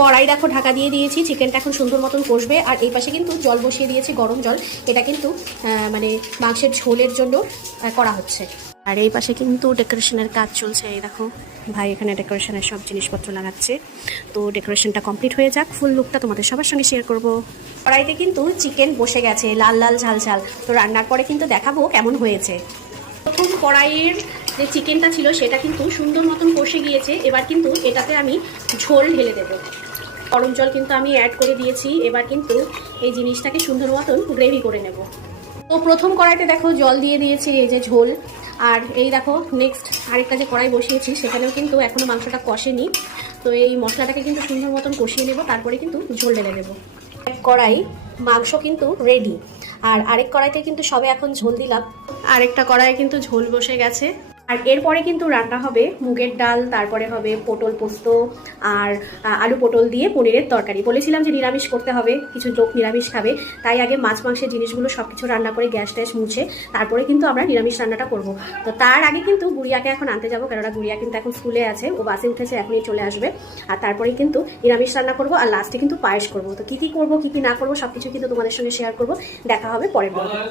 কড়াই দেখো ঢাকা দিয়ে দিয়েছি, চিকেনটা এখন সুন্দর মতন কষবে। আর এই পাশে কিন্তু জল বসিয়ে দিয়েছি, গরম জল। এটা কিন্তু মানে মাংসের ঝোলের জন্য করা হচ্ছে। আর এই পাশে কিন্তু ডেকোরেশনের কাজ চলছে। এই দেখো ভাই এখানে ডেকোরেশনের সব জিনিসপত্র লাগাচ্ছে। তো ডেকোরেশনটা কমপ্লিট হয়ে যাক, ফুল লুকটা তোমাদের সবার সঙ্গে শেয়ার করব। কড়াইতে কিন্তু চিকেন বসে গেছে, লাল লাল ঝাল ঝাল। তো রান্নার পরে কিন্তু দেখাবো কেমন হয়েছে। প্রথম কড়াইয়ের যে চিকেনটা ছিল সেটা কিন্তু সুন্দর মতন কষে গিয়েছে। এবার কিন্তু এটাতে আমি ঝোল ঢেলে দেবো। গরম জল কিন্তু আমি অ্যাড করে দিয়েছি। এবার কিন্তু এই জিনিসটাকে সুন্দর মতন গ্রেভি করে নেব। তো প্রথম কড়াইতে দেখো জল দিয়ে দিয়েছি, এই যে ঝোল। আর এই দেখো নেক্সট আরেকটা যে কড়াই বসিয়েছি সেখানেও কিন্তু এখনও মাংসটা কষেনি। তো এই মশলাটাকে কিন্তু সুন্দর মতন কষিয়ে নেব, তারপরে কিন্তু ঝোল ঢেলে দেবো। এক কড়াই মাংস কিন্তু রেডি, আর আরেক কড়াইতে কিন্তু সবে এখন ঝোল দিলাম। আরেকটা কড়াইয়ে কিন্তু ঝোল বসে গেছে। আর এরপরে কিন্তু রান্না হবে মুগের ডাল, তারপরে হবে পটল পোস্ত আর আলু পটল দিয়ে পনিরের তরকারি। বলেছিলাম যে নিরামিষ করতে হবে, কিছু লোক নিরামিষ খাবে, তাই আগে মাছ মাংসের জিনিসগুলো সব কিছু রান্না করে গ্যাস ট্যাস মুছে তারপরে কিন্তু আমরা নিরামিষ রান্নাটা করব। তো তার আগে কিন্তু গুড়িয়াকে এখন আনতে যাবো, কেননা গুড়িয়া কিন্তু এখন স্কুলে আছে, ও বাসে উঠেছে, এখনই চলে আসবে। আর তারপরেই কিন্তু নিরামিষ রান্না করব, আর লাস্টে কিন্তু পায়েস করব। তো কী কী করবো, কী কী না করবো সব কিছু কিন্তু তোমাদের সঙ্গে শেয়ার করবো। দেখা হবে পরের বার।